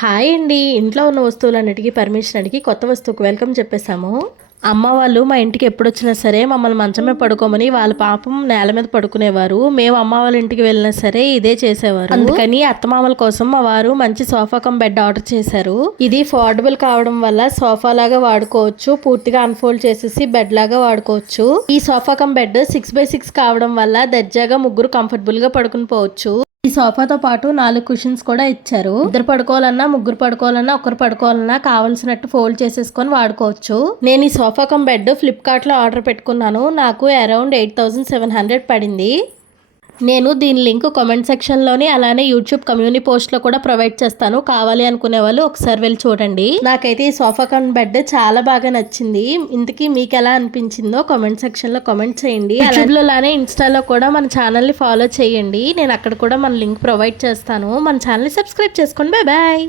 Hi అండి. ఇంట్లో ఉన్న వస్తువులన్నిటికీ పర్మిషన్ అడిగి కొత్త వస్తువుకు వెల్కమ్ చెప్పేసాము. అమ్మ వాళ్ళు మా ఇంటికి ఎప్పుడొచ్చినా సరే మమ్మల్ని మంచమే పడుకోమని వాళ్ళ పాపం నేల మీద పడుకునేవారు. మేము అమ్మ వాళ్ళ ఇంటికి వెళ్ళినా సరే ఇదే చేసేవారు. అందుకని అత్తమామల కోసం మా వారు మంచి సోఫా కమ్ బెడ్ ఆర్డర్ చేశారు. ఇది ఫోర్డబుల్ కావడం వల్ల సోఫా లాగా వాడుకోవచ్చు, పూర్తిగా అన్ఫోల్డ్ చేసేసి బెడ్ లాగా వాడుకోవచ్చు. ఈ సోఫా కమ్ బెడ్ 6x6 కావడం వల్ల దర్జాగా ముగ్గురు కంఫర్టబుల్ గా పడుకుని పోవచ్చు. ఈ సోఫాతో పాటు 4 కుషన్స్ కూడా ఇచ్చారు. ఇద్దరు పడుకోవాలన్నా, ముగ్గురు పడుకోవాలన్నా, ఒకరు పడుకోవాలన్నా కావాల్సినట్టు ఫోల్డ్ చేసేసుకొని వాడుకోవచ్చు. నేను ఈ సోఫా కమ్ బెడ్ ఫ్లిప్కార్ట్ లో ఆర్డర్ పెట్టుకున్నాను. నాకు అరౌండ్ 8700 పడింది. నేను దీని లింక్ కామెంట్ సెక్షన్లోని అలానే యూట్యూబ్ కమ్యూనిటీ పోస్ట్లో కూడా ప్రొవైడ్ చేస్తాను. కావాలి అనుకునే వాళ్ళు ఒకసారి వెళ్ళి చూడండి. నాకైతే ఈ సోఫా కమ్ బెడ్ చాలా బాగా నచ్చింది. ఇంతకీ మీకు ఎలా అనిపించిందో కామెంట్ సెక్షన్లో కామెంట్ చేయండి. యూట్యూబ్లో అలానే ఇన్స్టాలో కూడా మన ఛానల్ని ఫాలో చేయండి. నేను అక్కడ కూడా మన లింక్ ప్రొవైడ్ చేస్తాను. మన ఛానల్ని సబ్స్క్రైబ్ చేసుకోండి. Bye bye.